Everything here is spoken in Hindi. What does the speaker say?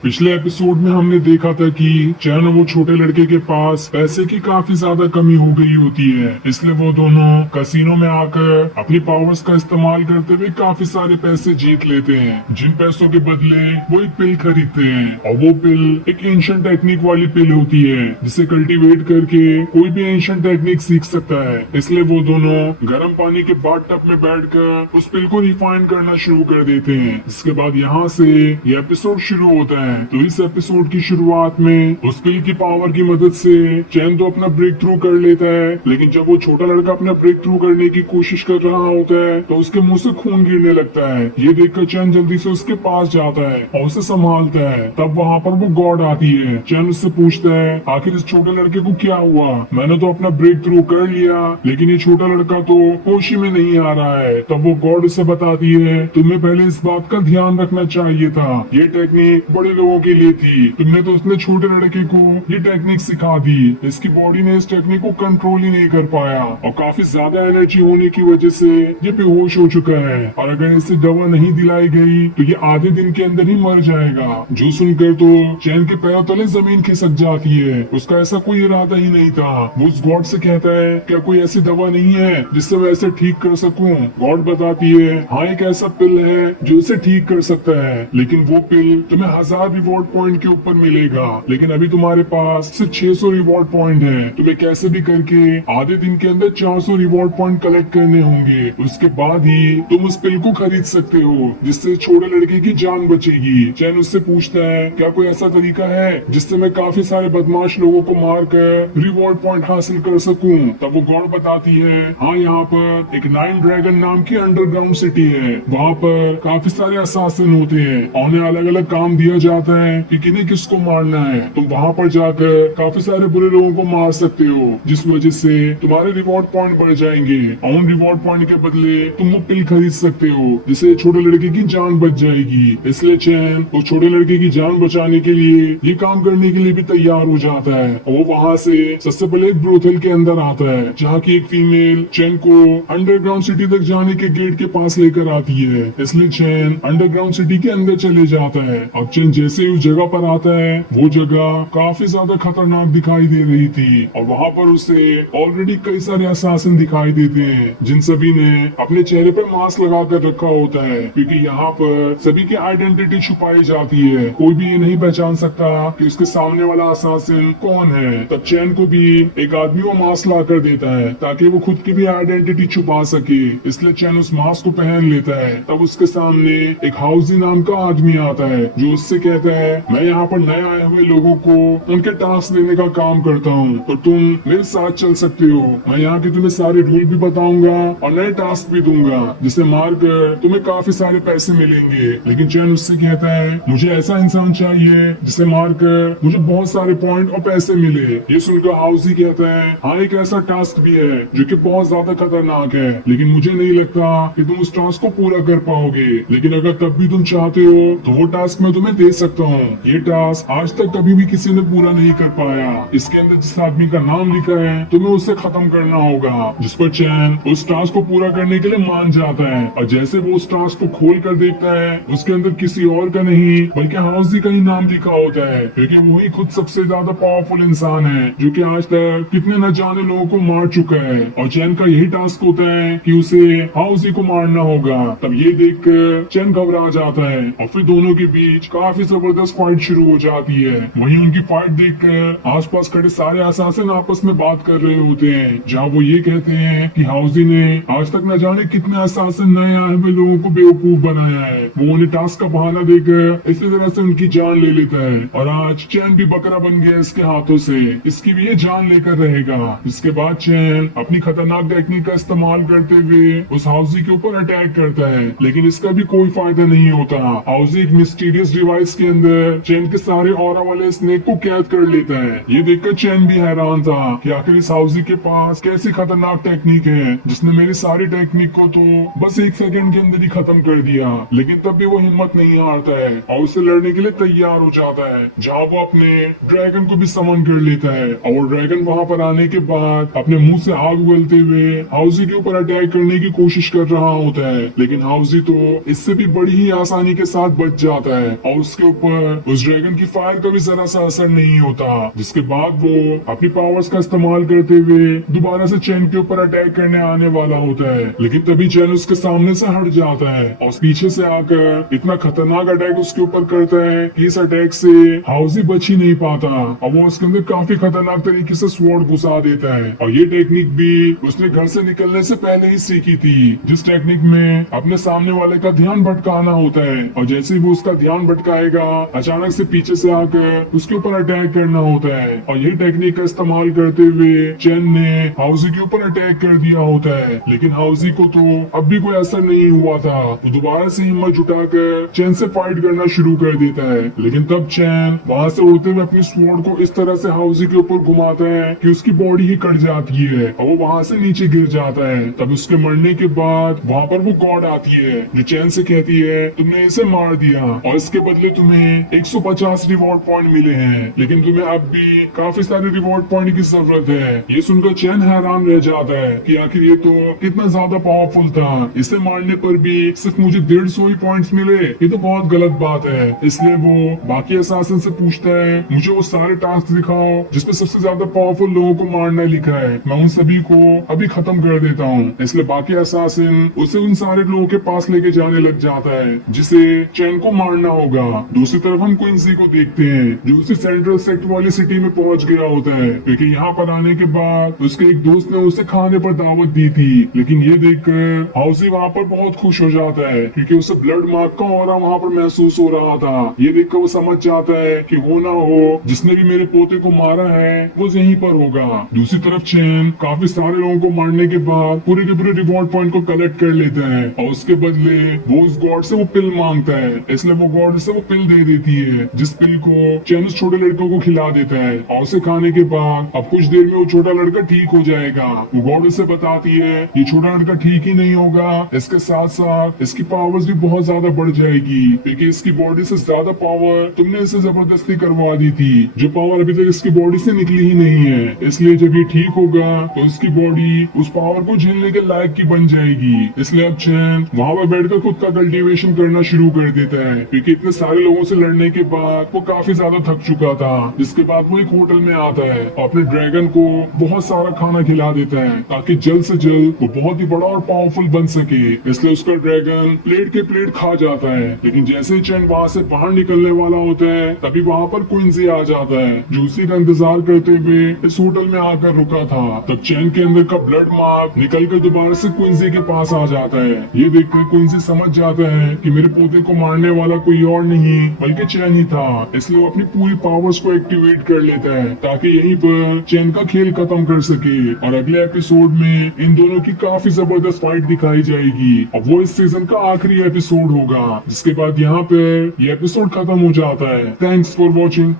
पिछले एपिसोड में हमने देखा था कि चैन और वो छोटे लड़के के पास पैसे की काफी ज्यादा कमी हो गई होती है, इसलिए वो दोनों कसिनो में आकर अपनी पावर्स का इस्तेमाल करते हुए काफी सारे पैसे जीत लेते हैं, जिन पैसों के बदले वो एक पिल खरीदते हैं। और वो पिल एक एंशिएंट टेक्निक वाली पिल होती है, जिसे कल्टीवेट करके कोई भी एंशिएंट टेक्निक सीख सकता है। इसलिए वो दोनों गर्म पानी के बाथटब में बैठकर उस पिल को रिफाइन करना शुरू कर देते हैं। इसके बाद यहाँ से ये एपिसोड शुरू होता है। तो इस एपिसोड की शुरुआत में उस पिल की पावर की मदद से चैन तो अपना ब्रेक थ्रू कर लेता है, लेकिन जब वो छोटा लड़का अपना ब्रेक थ्रू करने की कोशिश कर रहा होता है तो उसके मुंह से खून गिरने लगता है। ये देखकर चैन जल्दी से उसके पास जाता है और उसे संभालता है। तब वहाँ पर वो गॉड आती है। चैन उससे पूछता है, आखिर इस छोटे लड़के को क्या हुआ? मैंने तो अपना ब्रेक थ्रू कर लिया, लेकिन ये छोटा लड़का तो होश ही में नहीं आ रहा है। तब वो गॉड उसे बताती है, तुम्हें पहले इस बात का ध्यान रखना चाहिए था। ये टेक्निक बड़े लोगों के लिए थी, तुमने तो उसने छोटे लड़के को ये टेक्निक सिखा दी। इसकी बॉडी ने इस टेक्निक को कंट्रोल ही नहीं कर पाया और काफी ज्यादा एनर्जी होने की वजह से ये बेहोश हो चुका है, और अगर इसे दवा नहीं दिलाई गई तो ये आधे दिन के अंदर ही मर जाएगा। जो सुनकर तो चैन के पैरों तले जमीन खिसक जाती है। उसका ऐसा कोई इरादा ही नहीं था। वो उस गॉड से कहता है, क्या कोई ऐसी दवा नहीं है जिससे मैं इसे ठीक कर सकूं? गॉड बताती है, हाँ एक ऐसा पिल है जो इसे ठीक कर सकता है, लेकिन वो पिल तुम्हें 1000 रिवॉर्ड पॉइंट के ऊपर मिलेगा, लेकिन अभी तुम्हारे पास सिर्फ 600 रिवॉर्ड पॉइंट है। तुम्हें कैसे भी करके आधे दिन के अंदर 400 रिवॉर्ड पॉइंट कलेक्ट करने होंगे। उसके बाद ही तुम उस पिल को खरीद सकते हो जिससे छोटे लड़के की जान बचेगी। चैन उससे पूछता है, क्या कोई ऐसा तरीका है जिससे मैं काफी सारे बदमाश लोगों को मार कर रिवॉर्ड पॉइंट हासिल कर सकूं? तब वो गॉड बताती है, हाँ यहाँ पर एक 9 ड्रैगन नाम की अंडरग्राउंड सिटी है। वहाँ पर काफी सारे असासिन होते हैं, उन्हें अलग अलग काम दिया जाता है कि किन्हें किसको मारना है। तुम वहाँ पर जाकर काफी सारे बुरे लोगों को मार सकते हो, जिस वजह से तुम्हारे रिवॉर्ड पॉइंट बढ़ जाएंगे। और उन रिवॉर्ड पॉइंट के बदले तुम वो पिल खरीद सकते हो जिससे छोटे लड़के की जान बच जाएगी। इसलिए चैन वो छोटे लड़के की जान बचाने के लिए ये काम करने के लिए भी तैयार हो जाता है। और वो वहाँ से सबसे पहले एक ब्रोथल के अंदर आता है, जहाँ की एक फीमेल चैन को अंडरग्राउंड सिटी तक जाने के गेट के पास लेकर आती है। इसलिए चैन अंडरग्राउंड सिटी के अंदर चले जाता है। अब चैन जैसे ही उस जगह पर आता है, वो जगह काफी ज्यादा खतरनाक दिखाई दे रही थी, और वहाँ पर उसे ऑलरेडी कई सारे असासिन दिखाई देते हैं, जिन सभी ने अपने चेहरे पर मास्क लगा कर रखा होता है, क्योंकि यहाँ पर सभी की आइडेंटिटी छुपाई जाती है। कोई भी ये नहीं पहचान सकता कि उसके सामने वाला असासिन कौन है। तब चैन को भी एक आदमी वो मास्क ला कर देता है ताकि वो खुद की भी आइडेंटिटी छुपा सके। इसलिए चैन उस मास्क को पहन लेता है। तब उसके सामने एक हाउसी नाम का आदमी आता है, जो उससे कहता है, मैं यहाँ पर नए आए हुए लोगों को उनके टास्क देने का काम करता हूँ, तो तुम मेरे साथ चल सकते हो। मैं यहाँ के तुम्हें सारे रूल भी बताऊंगा और नए टास्क भी दूंगा, जिसे मार कर तुम्हें काफी सारे पैसे मिलेंगे। लेकिन चैन उससे कहता है, मुझे ऐसा इंसान चाहिए जिसे मार कर मुझे बहुत सारे पॉइंट और पैसे मिले। ये सुनकर हाउसी कहता है, हाँ एक ऐसा टास्क भी है जो कि बहुत ज्यादा खतरनाक है, लेकिन मुझे नहीं लगता कि तुम उस टास्क को पूरा कर पाओगे, लेकिन अगर तब भी तुम चाहते हो तो वो टास्क मैं तुम्हें दे सकता हूँ। ये टास्क आज तक कभी भी किसी ने पूरा नहीं कर पाया। इसके अंदर जिस आदमी का नाम लिखा है तुम्हें उसे खत्म करना होगा। जिस पर चैन उस टास्क को पूरा करने के लिए मान जाता है, और जैसे वो उस टास्क को खोल कर देखता है, उसके अंदर किसी और का नहीं बल्कि हाउसी का ही नाम लिखा होता है, क्योंकि वही खुद सबसे ज्यादा पावरफुल इंसान है जो कि आज तक कितने न जाने लोगों को मार चुका है। और चैन का यही टास्क होता है कि उसे हाउसी को मारना होगा। तब ये देखकर चैन घबरा जाता है, और फिर दोनों के बीच काफी जबरदस्त फाइट शुरू हो जाती है। वहीं उनकी फाइट देखकर आसपास खड़े सारे असासिन आपस में बात कर रहे होते हैं, जहाँ वो ये कहते हैं कि हाउसी ने आज तक न जाने कितने असासिन नए आए हुए लोगों को बेवकूफ बनाया है। वो उन्हें टास्क का बहाना देकर इसी तरह से उनकी जान ले लेता है, और आज चैन भी बकरा बन गया इसके हाथों से। इसकी भी ये जान लेकर रहेगा। इसके बाद चैन अपनी खतरनाक टेक्निक का इस्तेमाल करते हुए उस हाउसी के ऊपर अटैक करता है, लेकिन इसका भी कोई फायदा नहीं होता। हाउसी एक मिस्टीरियस डिवाइस के अंदर चैन के सारे ऑरा वाले स्नेक को कैद कर लेता है। ये देखकर चैन भी हैरान था कि आखिर इस हाउसी के पास कैसी खतरनाक टेक्निक है जिसने मेरी सारी टेक्निक को तो बस 1 सेकंड के अंदर ही खत्म कर दिया। लेकिन तब भी वो हिम्मत नहीं हारता है और उससे लड़ने के लिए तैयार हो जाता है, जहाँ वो अपने ड्रैगन को भी समन कर लेता है। और ड्रैगन वहाँ पर आने के बाद अपने मुंह से आग उगलते हुए हाउसी के ऊपर अटैक करने की कोशिश कर रहा होता है, लेकिन हाउसी तो इससे भी बड़ी ही आसानी के साथ बच जाता है और उसके ऊपर उस ड्रैगन की फायर का भी जरा सा असर नहीं होता, जिसके बाद वो अपनी पावर्स का इस्तेमाल करते हुए दोबारा से चैन के ऊपर अटैक करने आने वाला होता है। लेकिन तभी चैन उसके सामने से हट जाता है और पीछे से आकर इतना खतरनाक अटैक उसके ऊपर करता है कि इस अटैक से हाउजी बच ही नहीं पाता और वो उसके अंदर काफी खतरनाक तरीके से स्वॉर्ड घुसा देता है। और ये टेक्निक भी उसने घर से निकलने से पहले ही सीखी थी, जिस टेक्निक में अपने सामने वाले का ध्यान भटकाना होता है और जैसे ही वो उसका ध्यान भटकाएगा अचानक से पीछे से आकर उसके ऊपर अटैक करना होता है। और ये टेक्निक का इस्तेमाल करते हुए चैन ने हाउजी के ऊपर अटैक कर दिया होता है, लेकिन हाउजी को तो अब भी कोई असर नहीं हुआ था। वो दोबारा से हिम्मत जुटाकर चैन से फाइट करना शुरू कर देता है, लेकिन तब चैन वहां से उड़ते हुए अपनी स्वॉर्ड को इस तरह से हाउजी के ऊपर घुमाता है कि उसकी बॉडी ही कट जाती है और वो वहां से नीचे गिर जाता है। तब उसके मरने के बाद वहां पर वो गॉड आती है जो चैन से कहती है तुमने इसे मार दिया और इसके बदले तुम्हें 150 रिवॉर्ड पॉइंट मिले हैं, लेकिन तुम्हें अब भी काफी सारे रिवॉर्ड पॉइंट की जरूरत है। ये सुनकर चैन हैरान रह जाता है कि आखिर ये तो कितना ज्यादा पावरफुल था, इसे मारने पर भी सिर्फ मुझे 150 ही पॉइंट्स मिले, ये तो बहुत गलत बात है। इसलिए वो बाकी असासिन से पूछता है मुझे वो सारे टास्क दिखाओ जिसमें सबसे ज्यादा पावरफुल लोगों को मारना लिखा है, मैं उन सभी को अभी खत्म कर देता हूँ। इसलिए बाकी असासिन उसे उन सारे लोगों के पास लेके जाने लग जाता है जिसे चैन को मारना होगा। दूसरी तरफ हम क्विंसी को देखते हैं जो उसी सेंट्रल सेक्टर वाली सिटी में पहुंच गया होता है, क्योंकि यहाँ पर आने के बाद उसके एक दोस्त ने उसे खाने पर दावत दी थी। लेकिन ये देखकर हाउसी वहाँ पर बहुत खुश हो जाता है क्योंकि उसे ब्लड मार्क का ऑरा वहाँ पर महसूस हो रहा था। ये देखकर वो समझ जाता है कि हो ना हो जिसने भी मेरे पोते को मारा है वो यहीं पर होगा। दूसरी तरफ चैन काफी सारे लोगों को मारने के बाद पूरे के पूरे रिवॉर्ड पॉइंट को कलेक्ट कर लेता है और उसके बदले वो उस गॉड से वो पिल मांगता है, इसलिए वो गॉड उसे वो पिल दे देती है, जिस पिल को चैन उस छोटे लड़कों को खिला देता है और उसे खाने के बाद अब कुछ देर में वो छोटा लड़का ठीक हो जाएगा। वो गॉड उसे बताती है ये छोटा लड़का ठीक ही नहीं होगा, इसके साथ साथ इसकी पावर्स भी बहुत ज्यादा बढ़ जाएगी क्योंकि इसकी बॉडी से ज्यादा पावर तुमने इसे जबरदस्ती करवा दी थी, जो पावर अभी तक इसकी बॉडी से निकली ही नहीं है। इसलिए जब ये ठीक होगा तो इसकी बॉडी उस पावर को झेलने के लायक की बन जाएगी। इसलिए अब चैन वहाँ पर बैठकर खुद का कल्टीवेशन करना शुरू कर देता है क्योंकि इतने सारे लोगों से लड़ने के बाद वो काफी ज्यादा थक चुका था। जिसके बाद वो एक होटल में आता है और अपने ड्रैगन को बहुत सारा खाना खिला देता है ताकि जल्द से जल्द वो बहुत ही बड़ा और पावरफुल बन सके। इसलिए उसका ड्रैगन प्लेट के प्लेट खा जाता है, लेकिन जैसे ही चैन वहाँ से बाहर निकलने वाला होता है तभी वहाँ पर क्विंसी आ जाता है जो उसी का इंतजार करते हुए इस होटल में आकर रुका था। तब चैन के अंदर का ब्लड मार्क निकल कर दोबारा से क्विंसी के पास आ जाता है। ये देखकर क्विंसी समझ जाता है कि मेरे पोते को मारने वाला कोई और नहीं बल्कि चैन ही था, इसलिए वो अपनी पूरी पावर्स को एक्टिवेट कर लेता है ताकि यहीं पर चैन का खेल खत्म कर सके। और अगले एपिसोड में इन दोनों की काफी जबरदस्त फाइट दिखाई जाएगी और वो इस सीजन का आखिरी एपिसोड होगा, जिसके बाद यहाँ पर ये एपिसोड खत्म हो जाता है। Thanks for watching.